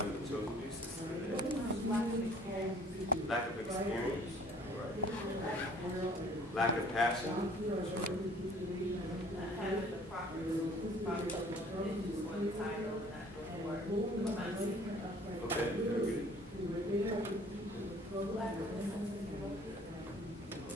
haven't chosen to be systematic. Lack of experience. Right. Lack of passion. Okay, very good.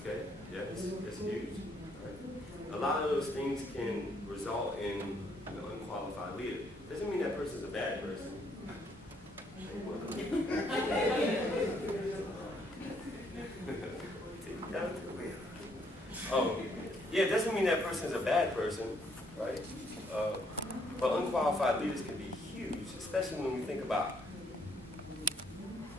Okay, yeah, it's huge. Right. A lot of those things can result in an unqualified leader. Doesn't mean that person's a bad person. Yeah, it doesn't mean that person's a bad person, right? But unqualified leaders can be huge, especially when we think about.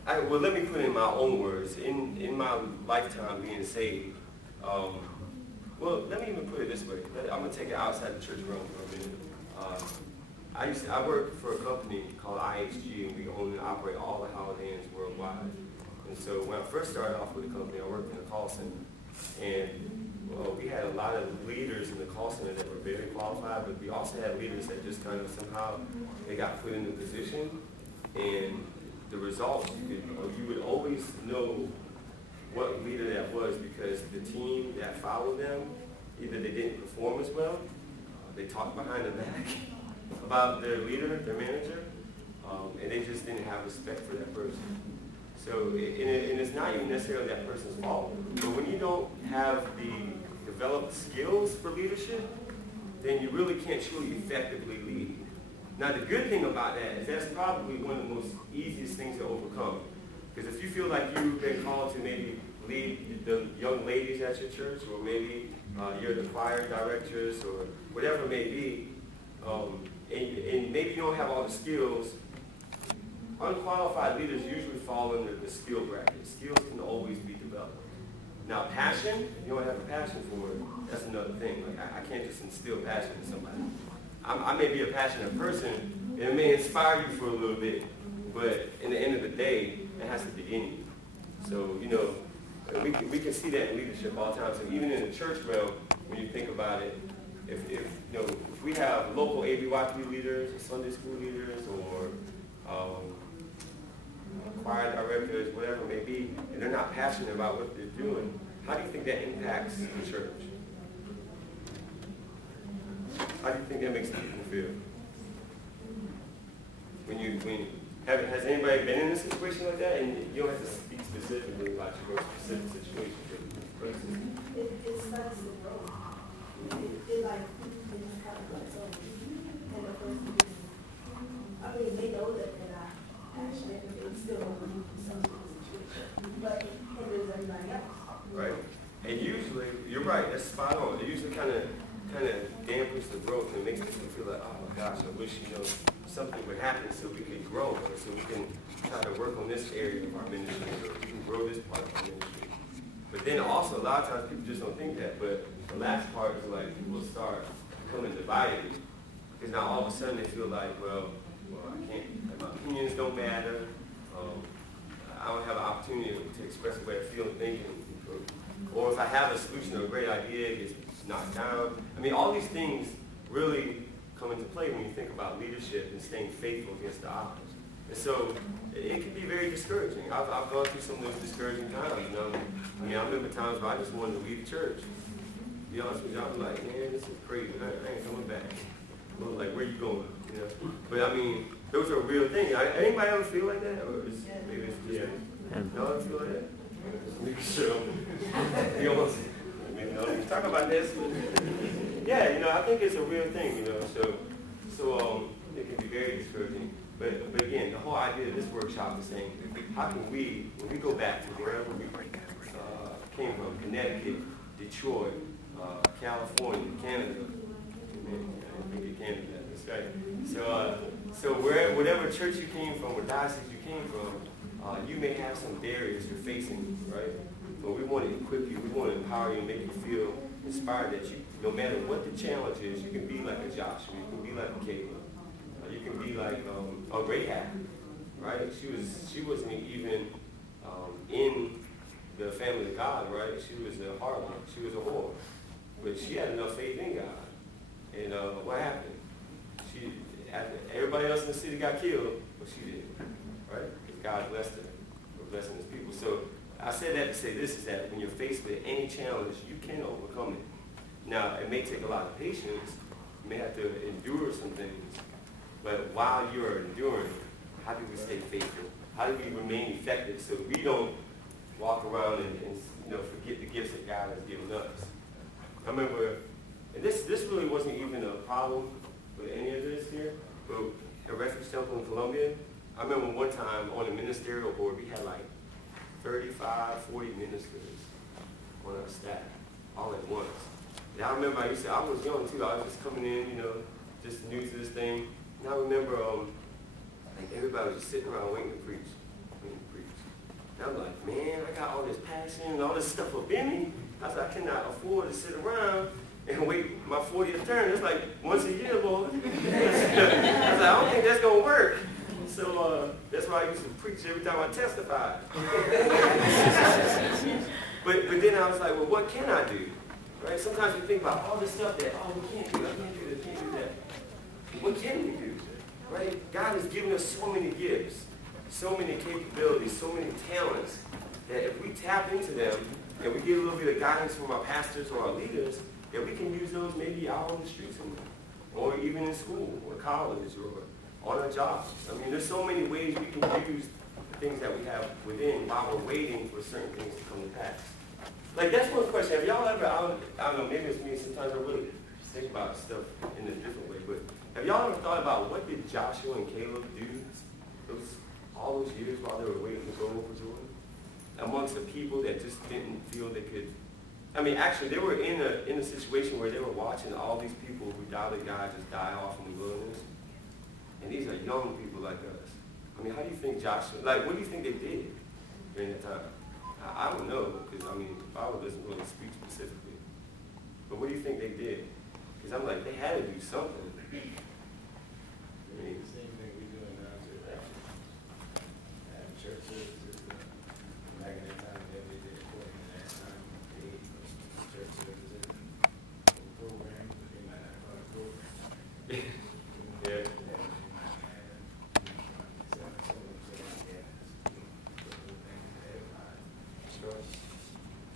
Well, let me put it in my own words. In my lifetime being saved, well, let me even put it this way. I'm gonna take it outside the church realm for a minute. I worked for a company called IHG, and we own and operate all the Holiday Inns worldwide. And so when I first started off with the company, I worked in the call center, and we had a lot of leaders in the call center that were very qualified, but we also had leaders that just kind of somehow they got put in the position, and the results you would always know what leader that was because the team that followed them, either they didn't perform as well, they talked behind their back about their leader, their manager, and they just didn't have respect for that person. So, and it's not even necessarily that person's fault, but when you don't have the developed skills for leadership, then you really can't truly effectively lead. Now, the good thing about that is that's probably one of the most easiest things to overcome. Because if you feel like you've been called to maybe lead the young ladies at your church, or maybe you're the choir directors, or whatever it may be, and maybe you don't have all the skills, unqualified leaders usually fall under the skill bracket. Skills can always be developed. Now, passion, if you don't have a passion for it, that's another thing. Like, I can't just instill passion in somebody. I may be a passionate person, and it may inspire you for a little bit, but in the end of the day, it has to begin you. So, you know, we can see that in leadership all the time. So even in the church realm, when you think about it, if we have local ABYPU leaders, or Sunday school leaders, or choir directors, whatever it may be, and they're not passionate about what they're doing, how do you think that impacts the church? How do you think that makes people feel? Has anybody been in a situation like that? And you don't have to speak specifically about your specific situation. It starts to grow. It kind of goes over. And the person, I mean, they know that they're not passionate, but they still want to do something in the situation. But it hinders everybody else. Right. And usually, you're right, that's spot on. It usually kind of dampens the growth and makes people feel like, oh my gosh, I wish, something would happen so we could grow, or so we can try to work on this area of our ministry, or we can grow this part of our ministry. But then also, a lot of times people just don't think that, but the last part is like people start becoming divided, because now all of a sudden they feel like, well I can't, my opinions don't matter, I don't have an opportunity to express the way I feel and think, or if I have a solution or a great idea, it gets knocked down. I mean, all these things really come into play when you think about leadership and staying faithful against the odds. And so it can be very discouraging. I've gone through some of those discouraging times. I remember times where I just wanted to leave the church. To be honest with you, I was like, man, this is crazy. I ain't coming back. Well, like, where you going? But I mean, those are real things. Anybody ever feel like that? Or maybe it's just y'all ever feel like that? Maybe so. Maybe no. We're talking about this. Yeah, I think it's a real thing, So it can be very discouraging. But again, the whole idea of this workshop is saying, how can we, when we go back to wherever we came from, Connecticut, Detroit, California, Canada, I think Canada, that's right. So whatever church you came from, or diocese you came from, you may have some barriers you're facing, right? But we want to equip you, we want to empower you and make you feel inspired that you, no matter what the challenge is, you can be like a Joshua, you can be like a Caleb, you can be like a Rahab, right? She wasn't even in the family of God, right? She was a harlot, she was a whore, but she had enough faith in God. And what happened? Everybody else in the city he got killed, but she did, right? Because God blessed her for blessing his people. So I said that to say this, is that when you're faced with any challenge, you can overcome it. Now, it may take a lot of patience. You may have to endure some things. But while you're enduring, how do we stay faithful? How do we remain effective so we don't walk around and forget the gifts that God has given us? I remember, and this really wasn't even a problem with any of this here, but at Refuge Temple in Columbia, I remember one time on the ministerial board, we had like 35, 40 ministers on our staff, all at once. And I remember I was young too, I was just coming in, just new to this thing. And I remember like everybody was just sitting around waiting to preach. And I'm like, man, I got all this passion and all this stuff up in me. I said, I cannot afford to sit around and wait my 40th turn. It's like once a year, Lord. I was like, I don't think that's going to work. So that's why I used to preach every time I testified. but then I was like, well, what can I do? Right? Sometimes we think about all the stuff that, we can't do, I can't do this, can't do that. What can we do? Right? God has given us so many gifts, so many capabilities, so many talents, that if we tap into them and we get a little bit of guidance from our pastors or our leaders, that we can use those maybe out on the streets or even in school or college or on our jobs. I mean, there's so many ways we can use the things that we have within while we're waiting for certain things to come to pass. Like, that's one question. Have y'all ever, I don't know, maybe it's me, sometimes I really think about stuff in a different way, but have y'all ever thought about what did Joshua and Caleb do all those years while they were waiting to go over Jordan? Amongst the people that just didn't feel they could. I mean, actually, they were in a situation where they were watching all these people who doubted God just die off in the wilderness. And these are young people like us. I mean, how do you think Joshua, what do you think they did during that time? I don't know, because, the Bible doesn't really speak specifically. But what do you think they did? Because I'm like, they had to do something. The same thing we're doing now today. At church services, back in that time, they did according to that time. They church services, program, but they might not call it program. Yeah.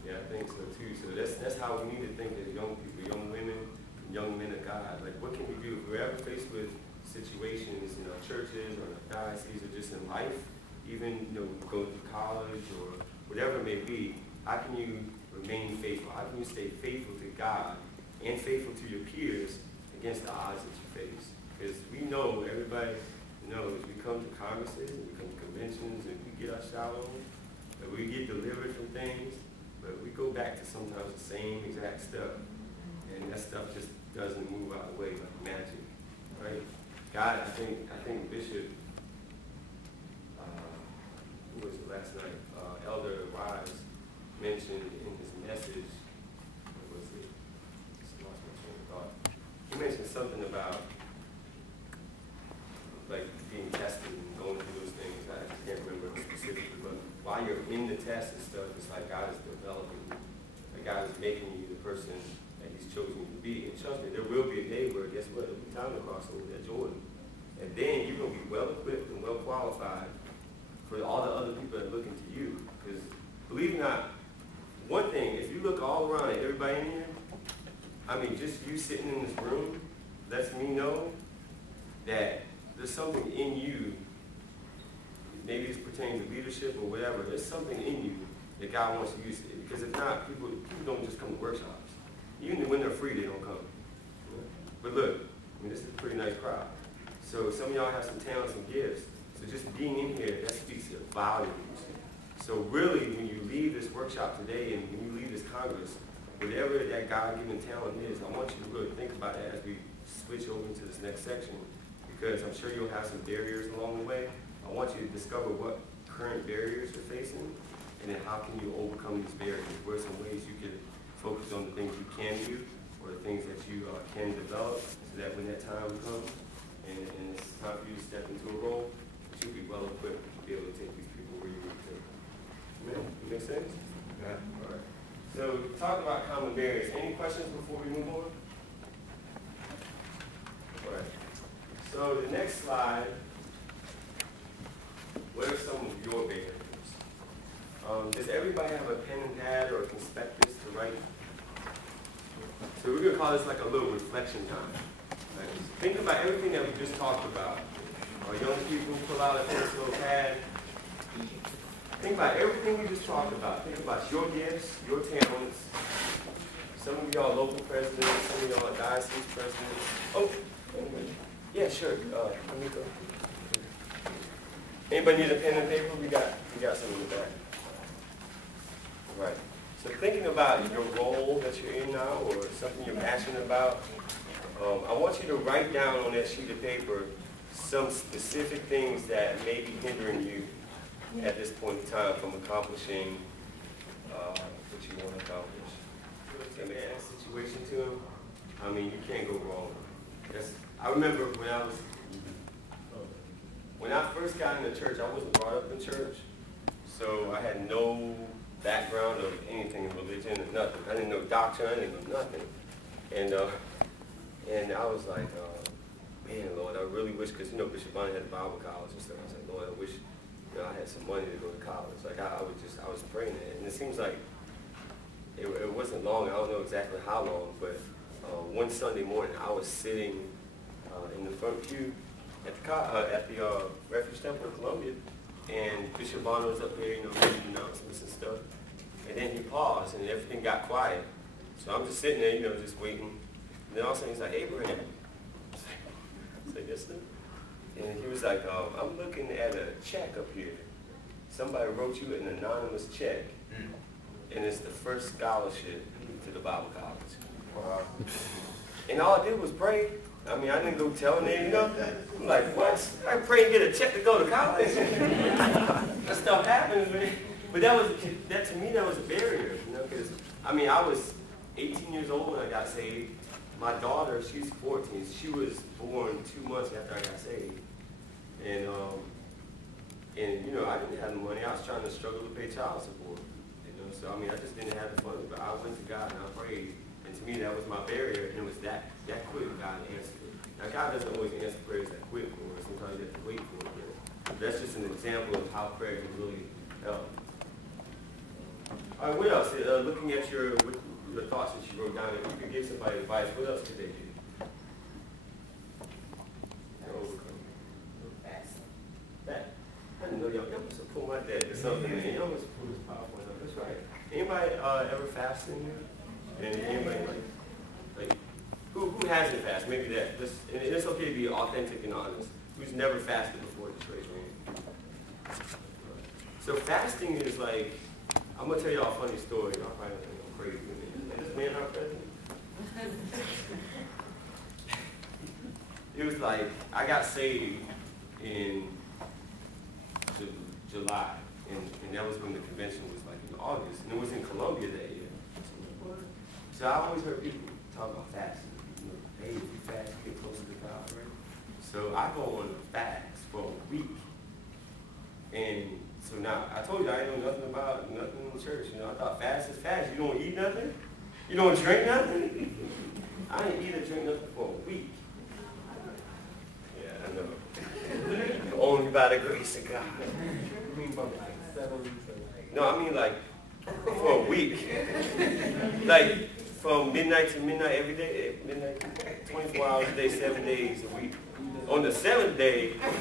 Yeah, I think so too. So that's how we need to think as young people, young women, young men of God. Like, what can we do if we're ever faced with situations in our churches or in our dioceses or just in life, even going through college or whatever it may be? How can you remain faithful? How can you stay faithful to God and faithful to your peers against the odds that you face? Because we know, everybody knows, we come to congresses and we come to conventions and we get our shout on, and we get delivered from things. But we go back to sometimes the same exact stuff, and that stuff just doesn't move out of the way like magic, right? God, I think Bishop, who was it last night? Elder Wise mentioned in his message, what was it? I lost my train of thought. He mentioned something about being tested and going through those things. I can't remember specifically, but while you're in the test and stuff, it's like God is developing you. Like God is making you the person that He's chosen you to be. And trust me, there will be a day where, guess what, it'll be time to cross over that Jordan. And then you're going to be well equipped and well qualified for all the other people that are looking to you. Because believe it or not, one thing, if you look all around at everybody in here, just you sitting in this room lets me know that there's something in you. Maybe it's pertaining to leadership or whatever. There's something in you that God wants to use. Because if not, people don't just come to workshops. Even when they're free, they don't come. But look, this is a pretty nice crowd. So some of y'all have some talents and gifts. So just being in here, that speaks volumes. So really, when you leave this workshop today and when you leave this Congress, whatever that God-given talent is, I want you to really think about that as we switch over into this next section. Because I'm sure you'll have some barriers along the way. I want you to discover what current barriers you're facing, and then how can you overcome these barriers? What are some ways you can focus on the things you can do, or the things that you can develop, so that when that time comes, and it's time for you to step into a role, that you'll be well equipped to be able to take these people where you need to take them. Make sense? Yeah. All right. So talk about common barriers. Any questions before we move on? All right. So the next slide What are some of your barriers? Does everybody have a pen and pad or a conspectus to write? So we're going to call this like a little reflection time. Right? Think about everything that we just talked about. Our young people, pull out a pencil, a pad. Think about everything we just talked about. Think about your gifts, your talents. Some of y'all local presidents, some of y'all diocese presidents. Oh, anyway. Yeah, sure. Amico. Anybody need a pen and paper? We got some in the back. Right. So thinking about your role that you're in now or something you're passionate about, I want you to write down on that sheet of paper some specific things that may be hindering you at this point in time from accomplishing what you want to accomplish. In that situation to him, I mean, you can't go wrong. I remember when I first got into church, I wasn't brought up in church, so I had no background of anything in religion or nothing. I didn't know doctrine, I didn't know nothing. And I was like, man, Lord, I really wish, because, Bishop Bonner had Bible college and stuff. I was like, Lord, I wish, I had some money to go to college. Like, I was praying that. And it seems like it wasn't long. I don't know exactly how long, but one Sunday morning, I was sitting in the front pew at the Refuge Temple in Columbia, and Bishop Bonner was up there, making announcements and stuff. And then he paused, and everything got quiet. So I'm just sitting there, just waiting. And then all of a sudden, he's like, Abraham. I said, yes, sir. And he was like, I'm looking at a check up here. Somebody wrote you an anonymous check. And it's the first scholarship to the Bible college. Wow. And all I did was pray. I mean, I didn't go telling them, I'm like, what? I pray and get a check to go to college. That stuff happens, man. But that to me, that was a barrier, because, I mean, I was 18 years old when I got saved. My daughter, she's 14. She was born 2 months after I got saved. And I didn't have the money. I was trying to struggle to pay child support. So, I mean, I just didn't have the funds, but I went to God and I prayed. And to me, that was my barrier, and it was that quick God answered it. Now, God doesn't always answer prayers that quick for us. Sometimes you have to wait for it. But that's just an example of how prayer can really help. All right, what else? Looking at your thoughts that you wrote down, if you could give somebody advice, what else could they do? I didn't know y'all must have pulled my dad or something. Y'all must have pulled this powerful enough. That's right. Anybody ever fasted in here? And anybody like who hasn't fasted? Maybe that. And it's okay to be authentic and honest. Who's never fasted before? Just raise your hand. So fasting is like, I'm gonna tell y'all a funny story. Y'all probably think I'm crazy. Is this man our president? It was like I got saved in July, and that was when the convention was like in August, and it was in Columbia that year. So I always heard people talk about fasting. Hey, if you fast, you get closer to God, right? So I go on a fast for a week, and so now I told you I didn't know nothing about nothing in the church. I thought fast is fast. You don't eat nothing, you don't drink nothing. I didn't eat or drink nothing for a week. Yeah, I know. Only by the grace of God. You mean about like 7 weeks or like? No, I mean like for a week. Like from midnight to midnight every day, midnight, 24 hours a day, 7 days a week. On the 7th day, let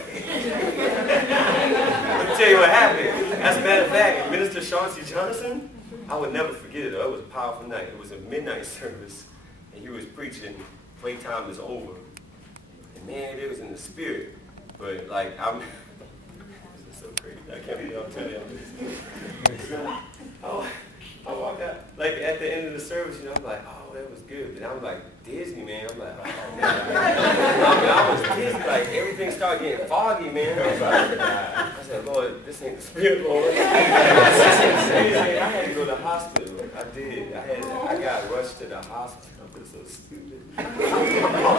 me tell you what happened. As a matter of fact, Minister Chauncey Johnson, I would never forget it. It was a powerful night. It was a midnight service, and he was preaching, playtime is over. And man, it was in the spirit. But like, this is so crazy. I can't believe I'm telling you. I walked out, like at the end of the service, I'm like, oh, that was good. And I'm like, dizzy, man. I'm like, oh, man. I was dizzy, like everything started getting foggy, man. I was like, I said, Lord, this ain't the spirit, Lord. I had to go to the hospital. I did. I got rushed to the hospital. I feel so stupid. I'm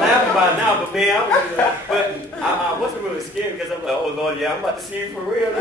laughing about it now, but man, I wasn't really scared because I'm like, oh, Lord, yeah, I'm about to see you for real.